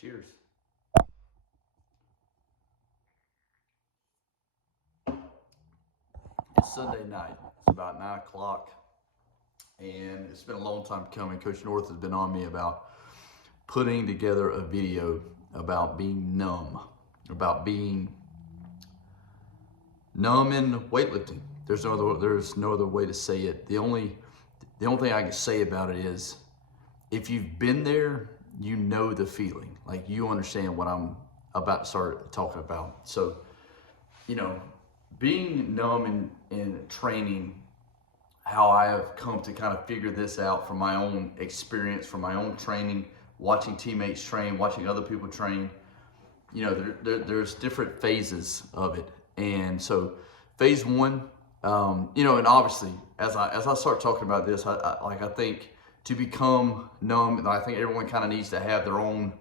Cheers. It's Sunday night. It's about 9 o'clock. And it's been a long time coming. Coach North has been on me about putting together a video about being numb, about being numb in weightlifting. There's no other way to say it. The only thing I can say about it is, if you've been there, you know the feeling. Like, you understand what I'm about to start talking about. So, being numb in training, how I have come to kind of figure this out from my own experience, from my own training, watching teammates train, watching other people train. There's different phases of it. And so phase one, and obviously as I start talking about this, I think to become numb, I think everyone kind of needs to have their own,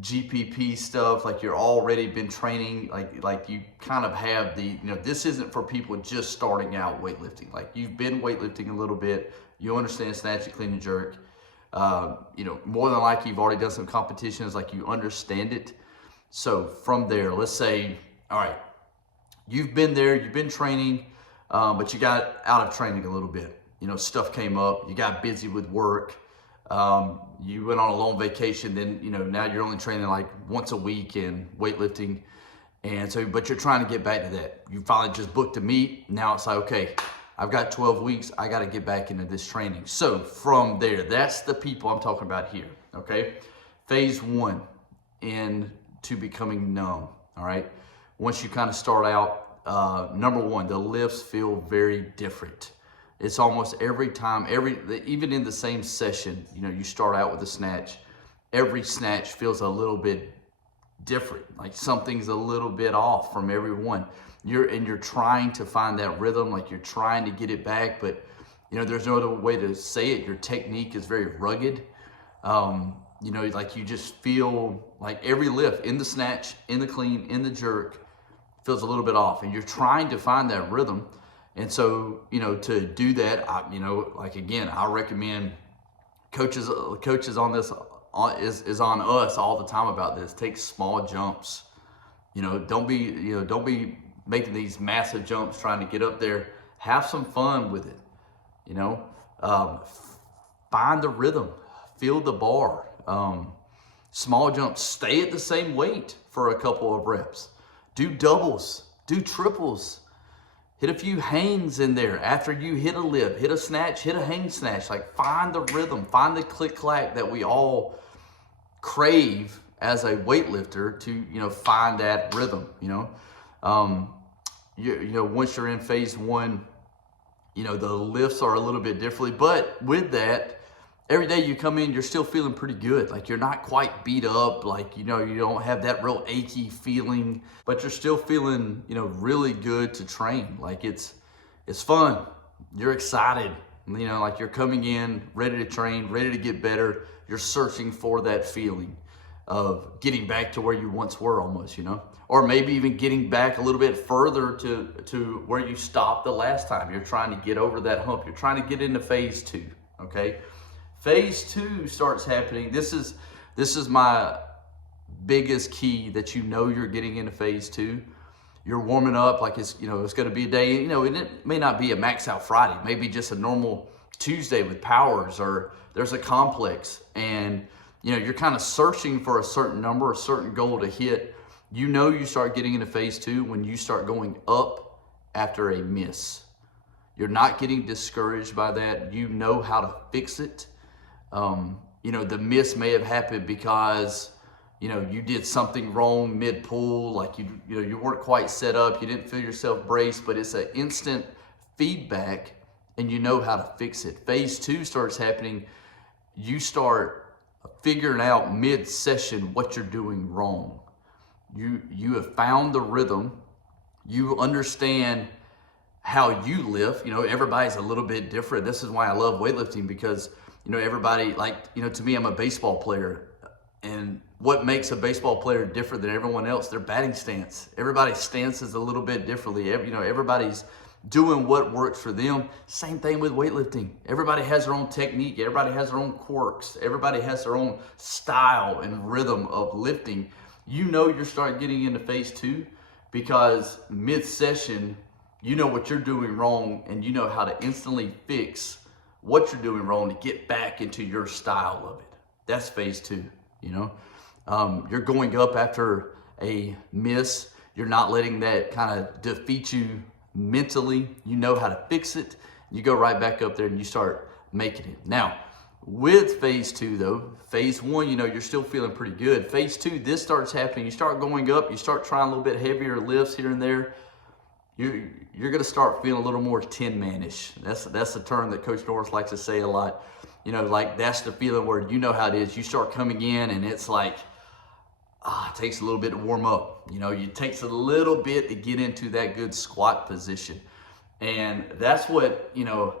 GPP stuff. Like, you're already been training, like you kind of have the, this isn't for people just starting out weightlifting. Like, you've been weightlifting a little bit, you understand snatch and clean and jerk. More than likely you've already done some competitions, like you understand it. So from there, let's say, all right, you've been there, you've been training, but you got out of training a little bit. Stuff came up, you got busy with work, you went on a long vacation, then, now you're only training like once a week in weightlifting. And so, but you're trying to get back to that. You finally just booked a meet. Now it's like, okay, I've got 12 weeks. I got to get back into this training. So from there, that's the people I'm talking about here. Okay. Phase one into becoming numb. All right. Once you kind of start out, number one, the lifts feel very different. It's almost every time, even in the same session, you start out with a snatch. Every snatch feels a little bit different. Like, something's a little bit off from every one. You're trying to find that rhythm, like you're trying to get it back, but there's no other way to say it. Your technique is very rugged. Like, you just feel like every lift in the snatch, in the clean, in the jerk feels a little bit off, and you're trying to find that rhythm. And so, to do that, I recommend coaches on this is on us all the time about this. Take small jumps. Don't be making these massive jumps trying to get up there. Have some fun with it. Find the rhythm, feel the bar. Small jumps, stay at the same weight for a couple of reps. Do doubles, do triples. Hit a few hangs in there after you hit a lift, hit a snatch, hit a hang snatch. Like, find the rhythm, find the click clack that we all crave as a weightlifter to, find that rhythm, once you're in phase one, the lifts are a little bit differently, but with that, every day you come in, you're still feeling pretty good. Like, you're not quite beat up. Like, you don't have that real achy feeling, but you're still feeling, really good to train. Like, it's fun. You're excited. Like, you're coming in ready to train, ready to get better. You're searching for that feeling of getting back to where you once were almost, or maybe even getting back a little bit further to where you stopped the last time. You're trying to get over that hump. You're trying to get into phase two. Okay. Phase two starts happening. This is my biggest key, that you're getting into phase two. You're warming up like it's going to be a day, and it may not be a max out Friday, maybe just a normal Tuesday with powers, or there's a complex, and you're kind of searching for a certain number, a certain goal to hit. You start getting into phase two when you start going up after a miss. You're not getting discouraged by that. You know how to fix it. The miss may have happened because, you did something wrong mid-pull, like you weren't quite set up, you didn't feel yourself braced, but it's an instant feedback, and you know how to fix it. Phase two starts happening. You start figuring out mid-session what you're doing wrong. You have found the rhythm. You understand how you lift. Everybody's a little bit different. This is why I love weightlifting, because everybody, to me, I'm a baseball player, and what makes a baseball player different than everyone else? Their batting stance. Everybody's stance is a little bit differently. Everybody's doing what works for them. Same thing with weightlifting. Everybody has their own technique. Everybody has their own quirks. Everybody has their own style and rhythm of lifting. You know you're starting getting into phase 2 because mid-session, you know what you're doing wrong and you know how to instantly fix what you're doing wrong to get back into your style of it. That's phase 2, you know. You're going up after a miss. You're not letting that kind of defeat you mentally. You know how to fix it. You go right back up there and you start making it. Now, with phase 2 though, phase 1, you know, you're still feeling pretty good. Phase 2, this starts happening. You start going up, you start trying a little bit heavier lifts here and there. You're gonna start feeling a little more Tin Man-ish. That's a term that Coach Norris likes to say a lot. You know, like that's the feeling where you know how it is. You start coming in and it's like, it takes a little bit to warm up. You know, it takes a little bit to get into that good squat position. And that's what, you know,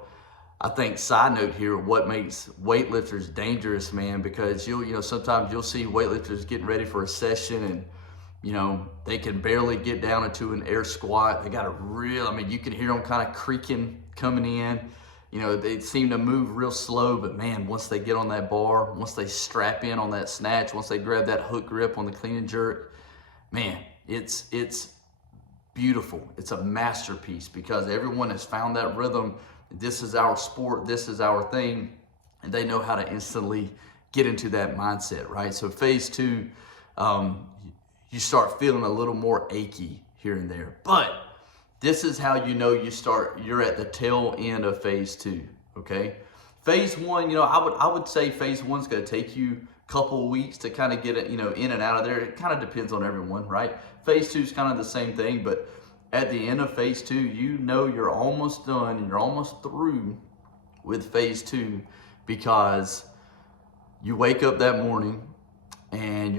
I think, side note here, what makes weightlifters dangerous, man, because you know, sometimes you'll see weightlifters getting ready for a session and, you know, they can barely get down into an air squat. They got a real, I mean, you can hear them kind of creaking coming in. You know, they seem to move real slow, but man, once they get on that bar, once they strap in on that snatch, once they grab that hook grip on the clean and jerk, man, it's beautiful. It's a masterpiece because everyone has found that rhythm. This is our sport. This is our thing. And they know how to instantly get into that mindset, right? So phase 2, you start feeling a little more achy here and there. But this is how you know you're at the tail end of phase 2, okay? Phase 1, you know, I would say phase 1's gonna take you a couple of weeks to kind of get it, you know, in and out of there. It kind of depends on everyone, right? Phase 2 is kind of the same thing, but at the end of phase 2, you know you're almost done and you're almost through with phase 2 because you wake up that morning and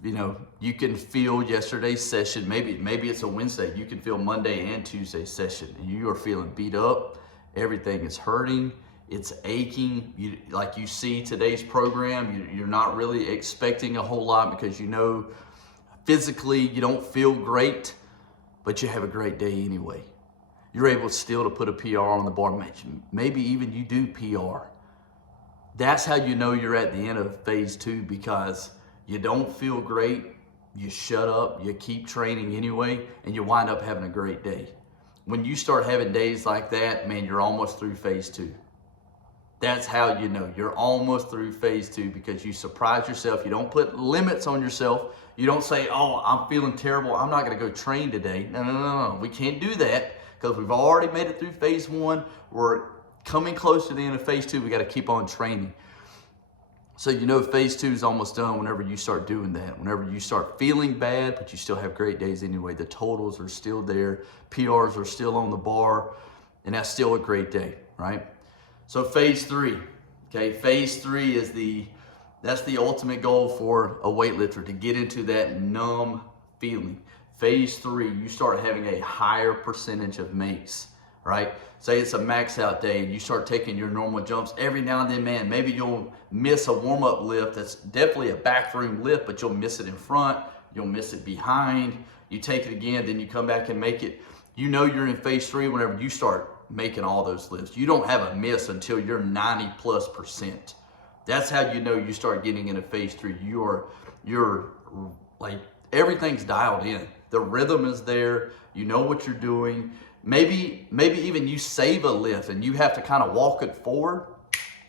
you know, you can feel yesterday's session. Maybe it's a Wednesday. You can feel Monday and Tuesday's session. And you are feeling beat up. Everything is hurting. It's aching. Like you see today's program, you're not really expecting a whole lot because you know physically you don't feel great, but you have a great day anyway. You're able still to put a PR on the bar. Maybe even you do PR. That's how you know you're at the end of phase 2 because you don't feel great, you shut up, you keep training anyway, and you wind up having a great day. When you start having days like that, man, you're almost through phase 2. That's how you know you're almost through phase 2 because you surprise yourself. You don't put limits on yourself. You don't say, oh, I'm feeling terrible, I'm not gonna go train today. No. We can't do that because we've already made it through phase 1. We're coming close to the end of phase 2. We gotta keep on training. So you know phase 2 is almost done whenever you start doing that. Whenever you start feeling bad, but you still have great days anyway. The totals are still there. PRs are still on the bar. And that's still a great day, right? So phase 3, okay? Phase 3 is that's the ultimate goal for a weightlifter, to get into that numb feeling. Phase 3, you start having a higher percentage of makes, right? Say it's a max out day and you start taking your normal jumps. Every now and then, man, maybe you'll miss a warm-up lift that's definitely a backroom lift, but you'll miss it in front, you'll miss it behind, you take it again, then you come back and make it. You know you're in phase 3 whenever you start making all those lifts. You don't have a miss until you're 90+%. That's how you know you start getting into phase 3. You're like, everything's dialed in. The rhythm is there, you know what you're doing. Maybe even you save a lift and you have to kind of walk it forward.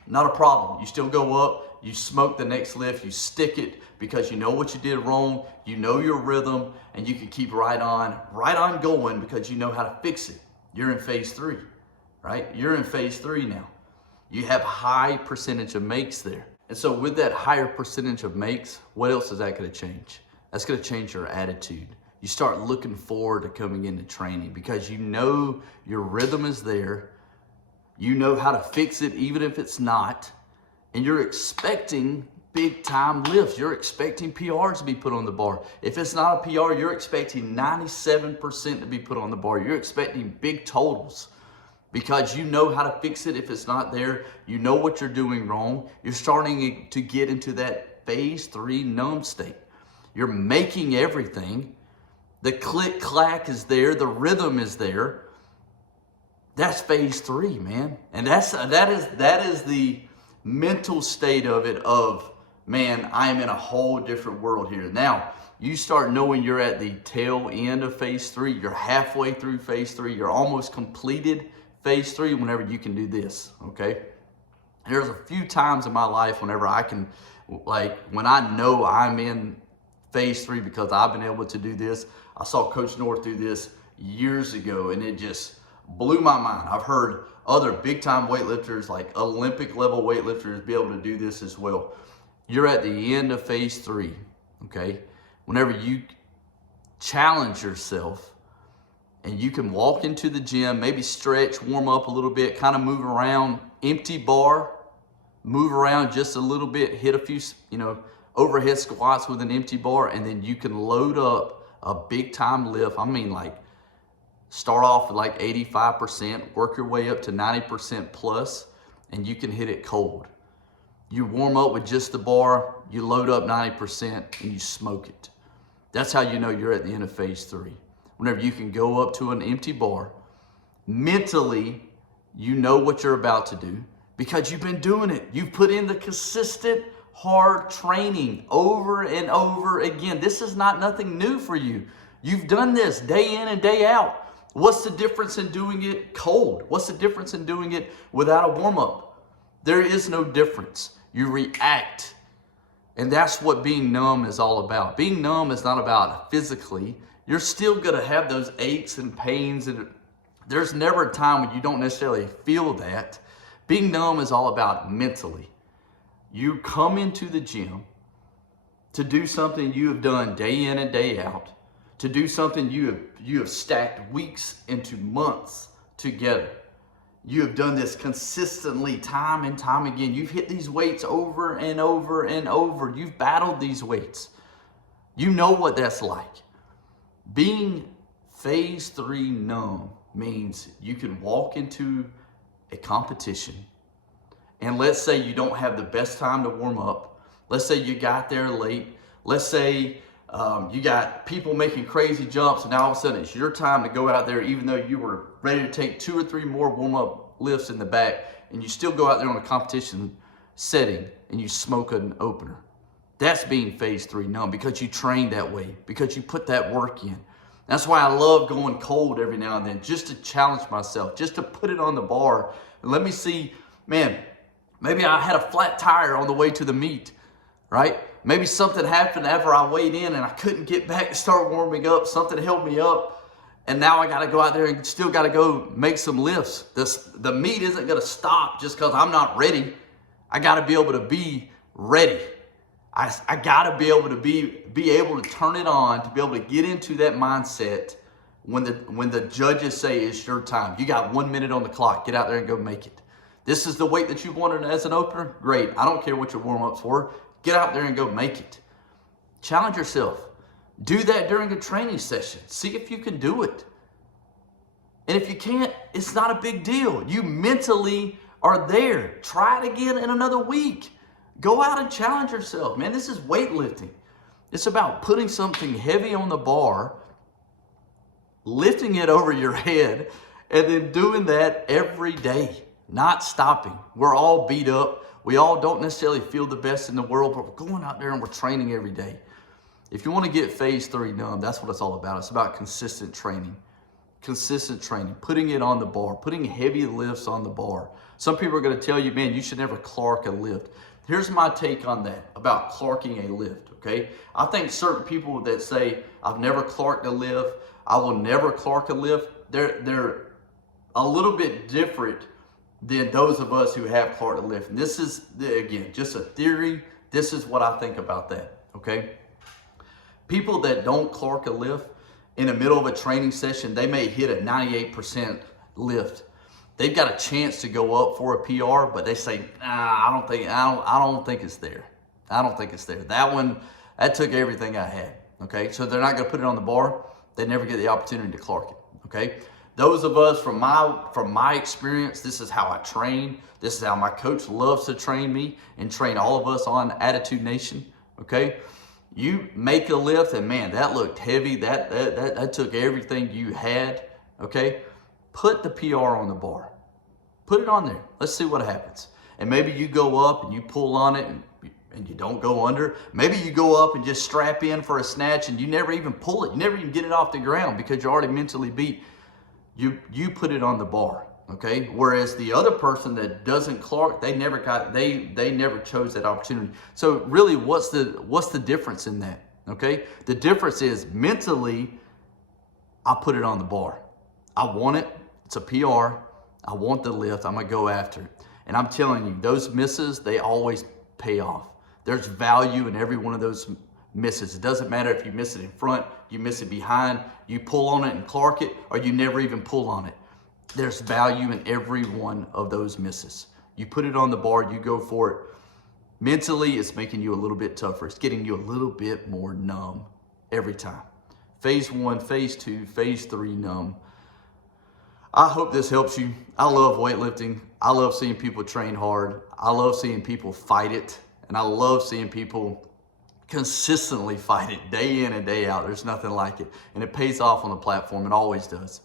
Not a problem. You still go up, you smoke the next lift, you stick it because you know what you did wrong, you know your rhythm, and you can keep right on going because you know how to fix it. You're in phase 3, right? You're in phase 3 now. You have high percentage of makes there. And so with that higher percentage of makes, what else is that going to change? That's going to change your attitude. You start looking forward to coming into training because you know your rhythm is there. You know how to fix it even if it's not. And you're expecting big time lifts. You're expecting PRs to be put on the bar. If it's not a PR, you're expecting 97% to be put on the bar. You're expecting big totals because you know how to fix it if it's not there. You know what you're doing wrong. You're starting to get into that phase 3 numb state. You're making everything. The click clack is there, the rhythm is there, That's phase 3, man. And that is the mental state of it of, man, I am in a whole different world here. Now, you start knowing you're at the tail end of phase 3, you're halfway through phase 3, you're almost completed phase 3 whenever you can do this, okay? There's a few times in my life whenever I can, like, when I know I'm in phase 3 because I've been able to do this. I saw Coach North do this years ago, and it just blew my mind. I've heard other big-time weightlifters, like Olympic-level weightlifters, be able to do this as well. You're at the end of phase 3, okay? Whenever you challenge yourself and you can walk into the gym, maybe stretch, warm up a little bit, kind of move around, empty bar, move around just a little bit, hit a few, overhead squats with an empty bar, and then you can load up a big time lift. I mean, like, start off with like 85%, work your way up to 90% plus, and you can hit it cold. You warm up with just the bar, you load up 90%, and you smoke it. That's how you know you're at the end of phase 3. Whenever you can go up to an empty bar, mentally, you know what you're about to do because you've been doing it. You've put in the consistent, hard training over and over again. This is not nothing new for you. You've done this day in and day out. What's the difference in doing it cold? What's the difference in doing it without a warm-up? There is no difference. You react. And that's what being numb is all about. Being numb is not about physically. You're still going to have those aches and pains, and there's never a time when you don't necessarily feel that. Being numb is all about mentally. You come into the gym to do something you have done day in and day out, to do something you have stacked weeks into months together. You have done this consistently time and time again. You've hit these weights over and over and over. You've battled these weights. You know what that's like. Being phase 3 numb means you can walk into a competition, and let's say you don't have the best time to warm up. Let's say you got there late. Let's say you got people making crazy jumps, and now all of a sudden it's your time to go out there, even though you were ready to take 2 or 3 more warm-up lifts in the back, and you still go out there on a competition setting and you smoke an opener. That's being phase 3 numb because you trained that way, because you put that work in. That's why I love going cold every now and then, just to challenge myself, just to put it on the bar and let me see, man, maybe I had a flat tire on the way to the meet, right? Maybe something happened after I weighed in and I couldn't get back to start warming up. Something held me up, and now I got to go out there and still got to go make some lifts. The meet isn't going to stop just because I'm not ready. I got to be able to be ready. I got to be able to be able to turn it on, to be able to get into that mindset when the judges say it's your time. You got 1 minute on the clock. Get out there and go make it. This is the weight that you wanted as an opener? Great. I don't care what your warm-up's for. Get out there and go make it. Challenge yourself. Do that during a training session. See if you can do it. And if you can't, it's not a big deal. You mentally are there. Try it again in another week. Go out and challenge yourself, man. This is weightlifting. It's about putting something heavy on the bar, lifting it over your head, and then doing that every day, not stopping. We're all beat up. We all don't necessarily feel the best in the world, but we're going out there and we're training every day. If you want to get phase 3 numb, that's what it's all about. It's about consistent training. Consistent training, putting it on the bar, putting heavy lifts on the bar. Some people are going to tell you, man, you should never Clark a lift. Here's my take on that, about Clarking a lift, okay? I think certain people that say, I've never Clarked a lift, I will never Clark a lift, they're a little bit different than those of us who have Clarked a lift. And this is, again, just a theory. This is what I think about that, okay? People that don't Clark a lift, in the middle of a training session, they may hit a 98% lift. They've got a chance to go up for a PR, but they say, nah, I don't think it's there. I don't think it's there. That one, that took everything I had, okay? So they're not gonna put it on the bar. They never get the opportunity to Clark it, okay? Those of us, from my experience, this is how I train. This is how my coach loves to train me and train all of us on Attitude Nation, okay? You make a lift and man, that looked heavy. That took everything you had, okay? put the PR on the bar. Put it on there. Let's see what happens. And maybe you go up and you pull on it and you don't go under. Maybe you go up and just strap in for a snatch and you never even pull it. You never even get it off the ground because you're already mentally beat. You put it on the bar, okay? Whereas the other person that doesn't Clark, they never chose that opportunity. So really, what's the difference in that, okay? The difference is mentally, I put it on the bar. I want it. It's a PR. I want the lift. I'm going to go after it. And I'm telling you, those misses, they always pay off. There's value in every one of those misses. It doesn't matter if you miss it in front, you miss it behind, you pull on it and Clark it, or you never even pull on it. There's value in every one of those misses. You put it on the bar, you go for it. Mentally, it's making you a little bit tougher. It's getting you a little bit more numb every time. Phase 1, phase 2, phase 3 numb. I hope this helps you. I love weightlifting. I love seeing people train hard. I love seeing people fight it. And I love seeing people consistently fight it day in and day out. There's nothing like it. And it pays off on the platform. It always does.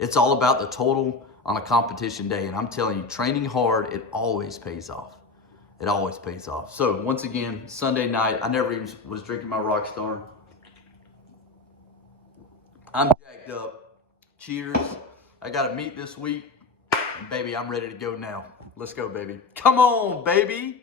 It's all about the total on a competition day. And I'm telling you, training hard, it always pays off. It always pays off. So once again, Sunday night, I never even was drinking my Rockstar. I'm jacked up. Cheers. I got a meet this week. And baby, I'm ready to go now. Let's go, baby. Come on, baby.